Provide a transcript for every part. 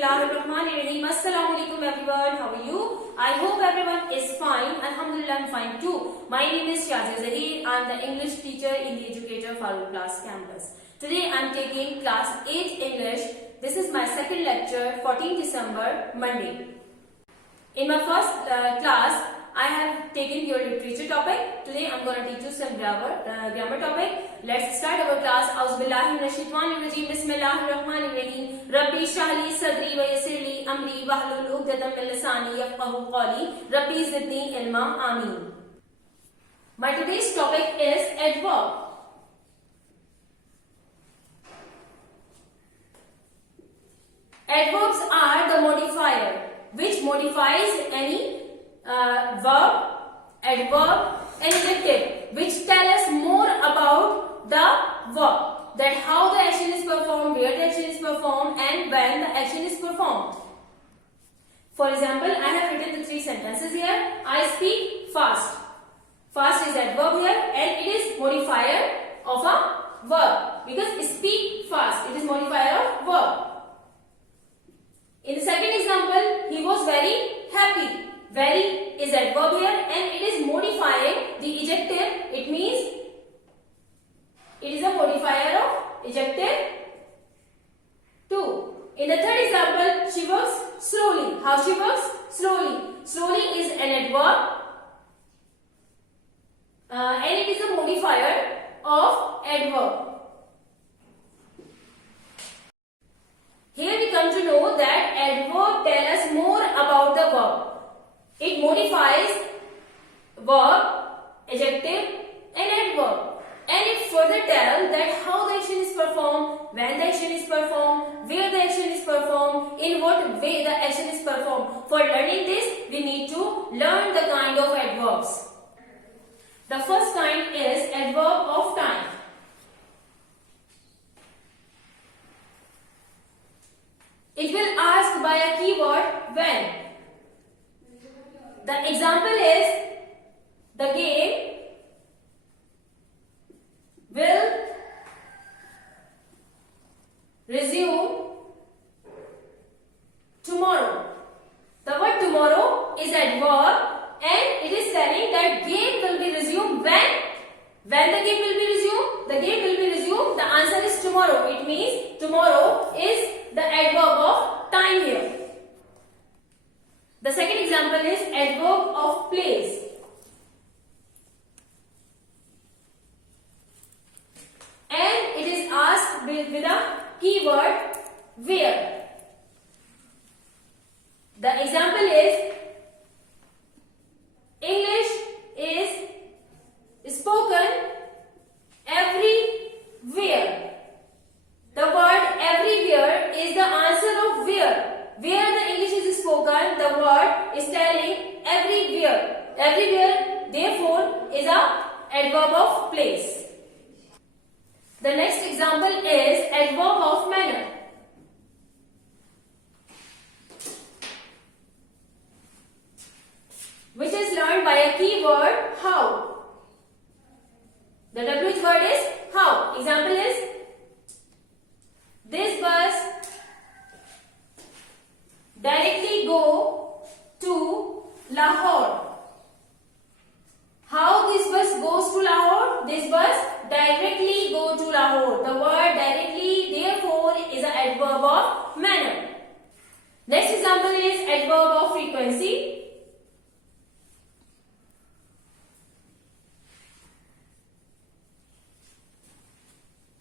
Bismillahirrahmanirrahim. Assalamu alaikum everyone. How are you? I hope everyone is fine. Alhamdulillah, I'm fine too. My name is Shazia Zahir. I'm the English teacher in the Educator Farooq Class campus. Today I'm taking class 8 English. This is my second lecture, 14 December, Monday. In my first class, I have taken your literature topic. Today I'm going to teach you some grammar topic. Let's start our class. Auzubillahi minash-shaytanir-rajim. Bismillahir-rahmanir-rahim. Rabbi shrah li sadri wa yassir li amri wahlul 'uqdatam min lisani yafqahu qawli. Rabbi zidni ilma. Ameen. My today's topic is adverb. Adverbs are the modifier which modifies any verb, adverb, and adjective, which tell us more about the verb, that how the action is performed, where the action is performed, and when the action is performed. For example, I have written the 3 sentences here. I speak fast. Fast is adverb here, and it is modifier of a verb, because speak fast, it is modifier of verb. In the second example, he was very happy. Very is adverb here, and it is modifying the adjective. It means it is a modifier of adjective too. In the third example, she works slowly. How she works? Slowly. Slowly is an adverb, and it is a modifier of adverb. Here we come to know that adverb tell us more about the verb. It modifies verb, adjective, and adverb. And it further tells that how the action is performed, when the action is performed, where the action is performed, in what way the action is performed. For learning this, we need to learn the kind of adverbs. The first kind is adverb of time. It will ask by a keyword when. The example is the game will resume tomorrow. The word tomorrow is adverb, and it is telling that game will be resumed when. When the game will be resumed? The game will be resumed. The answer is tomorrow. It means tomorrow is the adverb of time here. The second example is adverb of place. And it is asked with a keyword where. The example is English is spoken everywhere. The word everywhere is the answer of where. Where the English is spoken, the word is telling everywhere. Everywhere, therefore, is a adverb of place. The next example is adverb of manner. Which is learned by a keyword how. The WH word is how. Example is this bus directly go to Lahore. How this bus goes to Lahore? This bus directly go to Lahore. The word directly, therefore, is an adverb of manner. Next example is adverb of frequency.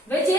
Which is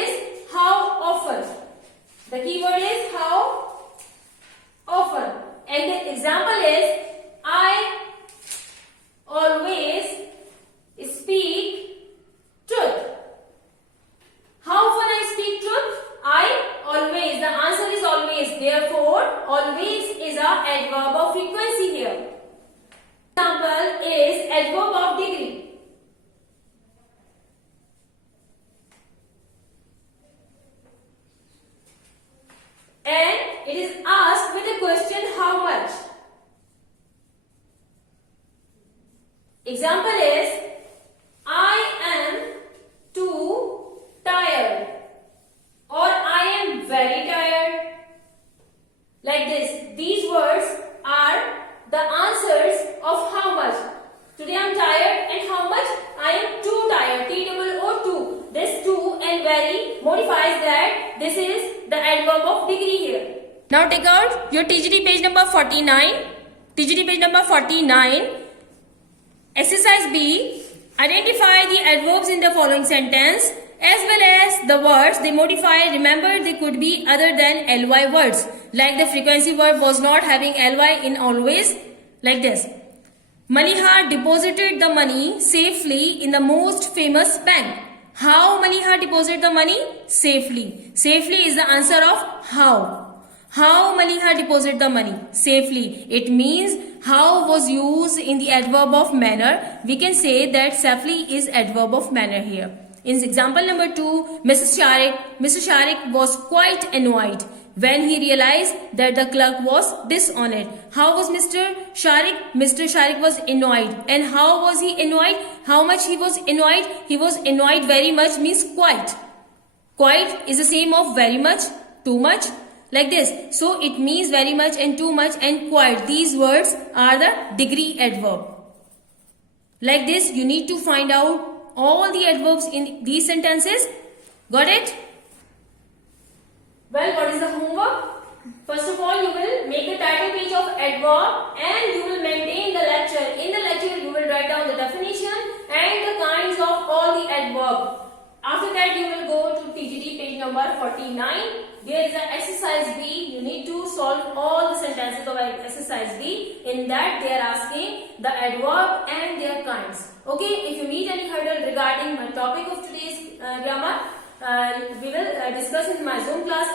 Now take out your TGT page number 49. TGT page number 49. Exercise B. Identify the adverbs in the following sentence as well as the words they modify. Remember, they could be other than ly words. Like the frequency verb was not having ly in always. Like this. Maliha deposited the money safely in the most famous bank. How Maliha deposited the money? Safely. Safely is the answer of how. How Maliha deposited the money? Safely. It means how was used in the adverb of manner. We can say that safely is adverb of manner here. In example number 2, Mr. Sharik was quite annoyed when he realized that the clerk was dishonest. How was Mr. Sharik? Mr. Sharik was annoyed. And how was he annoyed? How much he was annoyed? He was annoyed very much means quite. Quite is the same of very much, too much. Like this. So it means very much and too much and quite. These words are the degree adverb. Like this, you need to find out all the adverbs in these sentences. Got it? Well, what is the homework? First of all, you will make a title page of adverb and you will maintain the lecture. In the lecture, you will write down the definition and the kinds of all the adverb. After that, you will go to TGT page number 49. There is an exercise B. You need to solve all the sentences of exercise B. In that, they are asking the adverb and their kinds. Okay, if you meet any hurdle regarding my topic of today's grammar, we will discuss in my Zoom class.